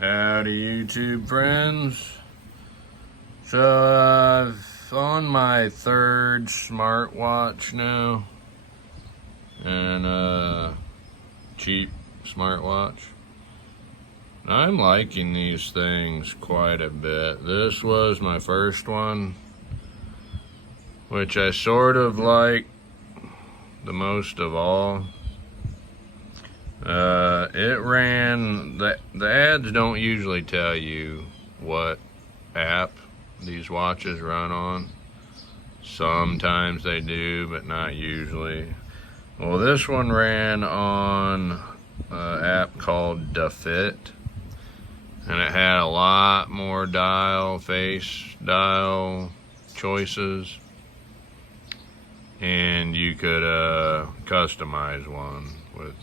Howdy YouTube friends. So I've on my third smartwatch now, and cheap smartwatch. I'm liking these things quite a bit. This was my first one, which I sort of like the most of all. It ran, the ads don't usually tell you what app these watches run on. Sometimes they do, but not usually. Well, this one ran on an app called Fit, and it had a lot more face dial choices, and you could customize one with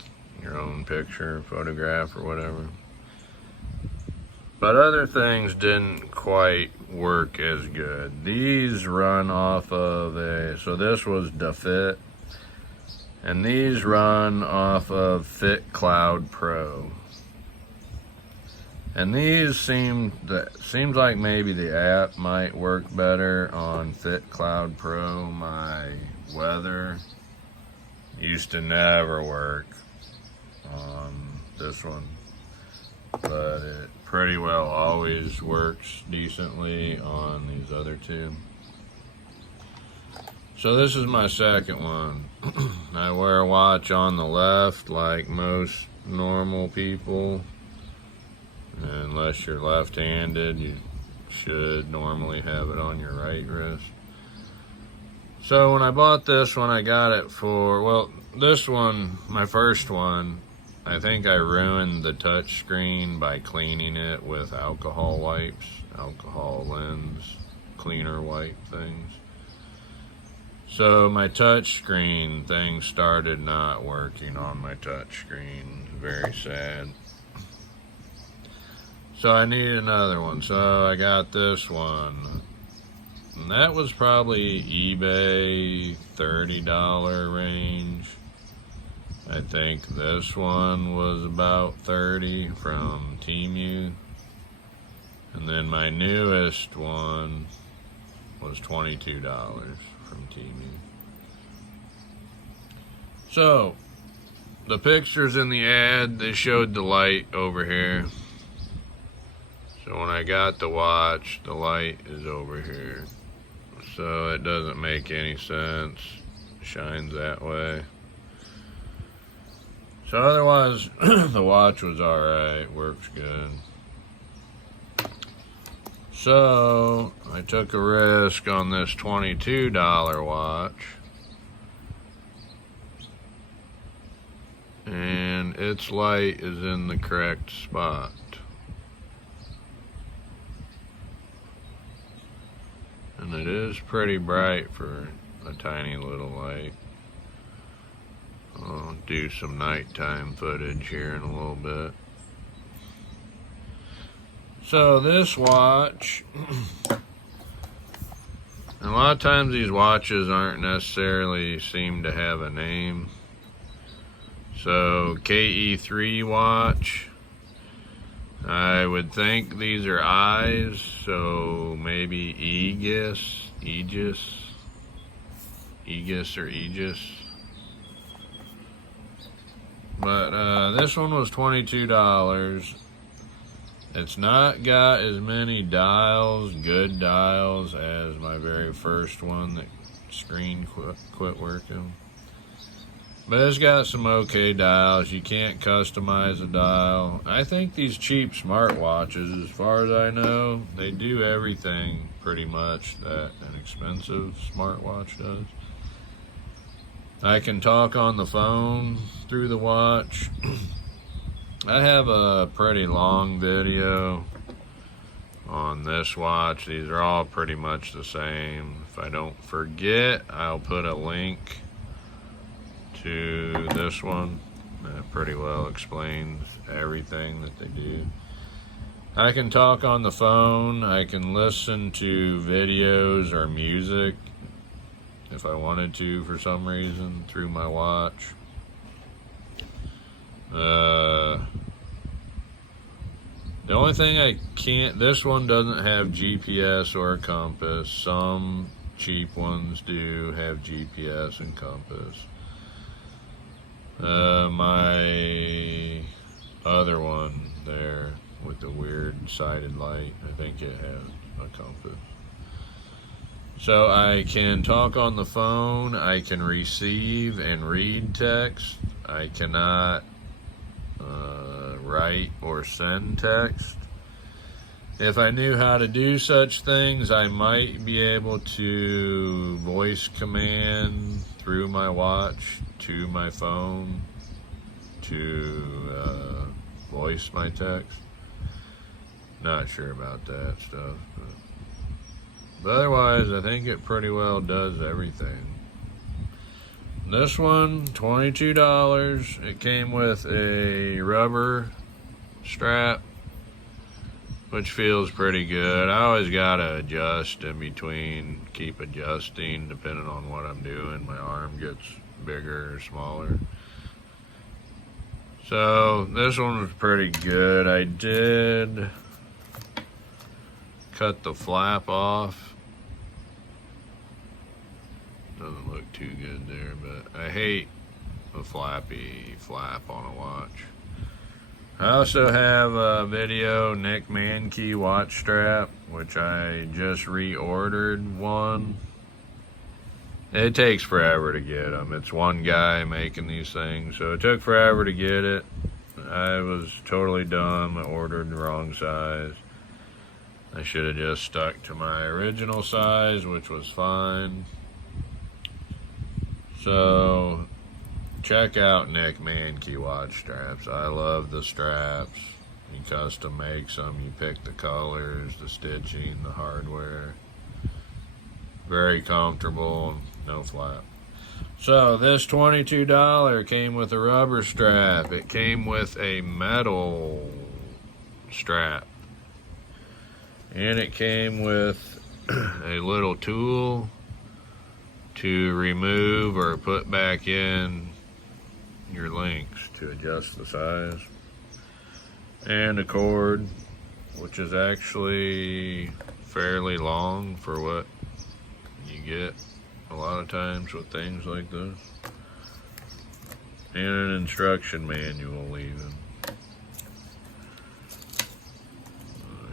your own picture, photograph, or whatever. But other things didn't quite work as good. These run off of so this was Fit, and these run off of Fit Cloud Pro. And these seems like maybe the app might work better on Fit Cloud Pro. My weather used to never work on this one, but it pretty well always works decently on these other two. So this is my second one. I wear a watch on the left like most normal people. Unless you're left-handed, you should normally have it on your right wrist. So when I bought this one, I got it for, well, this one, my first one, I think I ruined the touch screen by cleaning it with alcohol wipes, alcohol lens cleaner wipe things. So my touch screen thing started not working on my touch screen. Very sad. So I need another one. So I got this one. And that was probably eBay $30 range. I think this one was about $30 from Temu. And then my newest one was $22 from Temu. So, the pictures in the ad, they showed the light over here. So when I got the watch, the light is over here. So it doesn't make any sense. It shines that way. So otherwise, the watch was alright, works good. So I took a risk on this $22 watch, and its light is in the correct spot. And it is pretty bright for a tiny little light. I'll do some nighttime footage here in a little bit. So this watch, and a lot of times these watches aren't necessarily seem to have a name. So KE3 watch, I would think these are eyes, so maybe Aegis or Aegis. But this one was $22. It's not got as many dials, good dials, as my very first one that screen quit working. But it's got some okay dials. You can't customize a dial. I think these cheap smartwatches, as far as I know, they do everything pretty much that an expensive smartwatch does. I can talk on the phone through the watch. I have a pretty long video on this watch. These are all pretty much the same. If I don't forget, I'll put a link to this one. That pretty well explains everything that they do. I can talk on the phone. I can listen to videos or music if I wanted to for some reason through my watch. The only thing I can't, this one doesn't have GPS or a compass. Some cheap ones do have GPS and compass. My other one there with the weird sided light, I think it has a compass. So I can talk on the phone, I can receive and read text. I cannot write or send text. If I knew how to do such things, I might be able to voice command through my watch to my phone to voice my text. Not sure about that stuff, but otherwise I think it pretty well does everything. This one, $22. It came with a rubber strap, which feels pretty good. I always gotta adjust in between, keep adjusting depending on what I'm doing. My arm gets bigger or smaller. So this one was pretty good. I did cut the flap off. Doesn't look too good there, but I hate the flappy flap on a watch. I also have a video Mankey watch strap, which I just reordered one. It takes forever to get them. It's one guy making these things, so it took forever to get it. I was totally dumb. I ordered the wrong size. I should have just stuck to my original size, which was fine. So check out Mankey watch straps. I love the straps. He custom makes them. You pick the colors, the stitching, the hardware. Very comfortable, no flap. So this $22 came with a rubber strap. It came with a metal strap. And it came with a little tool to remove or put back in your links to adjust the size, and a cord, which is actually fairly long for what you get a lot of times with things like this, and an instruction manual even.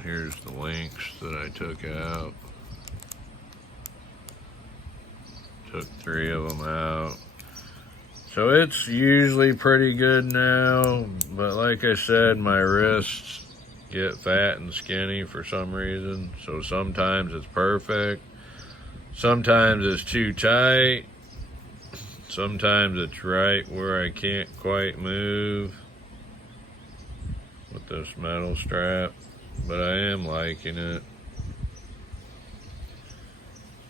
Here's the links that I took out. Took 3 of them out. So it's usually pretty good now, but like I said, my wrists get fat and skinny for some reason. So sometimes it's perfect. Sometimes it's too tight. Sometimes it's right where I can't quite move with this metal strap, but I am liking it.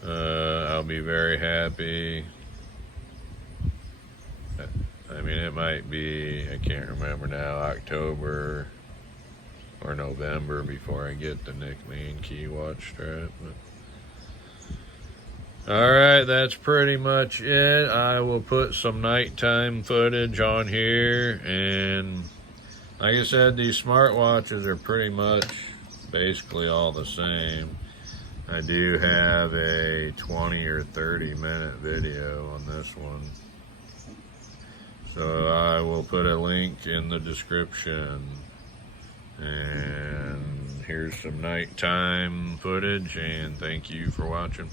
I'll be very happy. I mean, it might be, I can't remember now, October or November before I get the Mankey watch strap. Alright, that's pretty much it. I will put some nighttime footage on here, and like I said, these smartwatches are pretty much basically all the same. I do have a 20 or 30 minute video on this one, so I will put a link in the description. And here's some nighttime footage, and thank you for watching.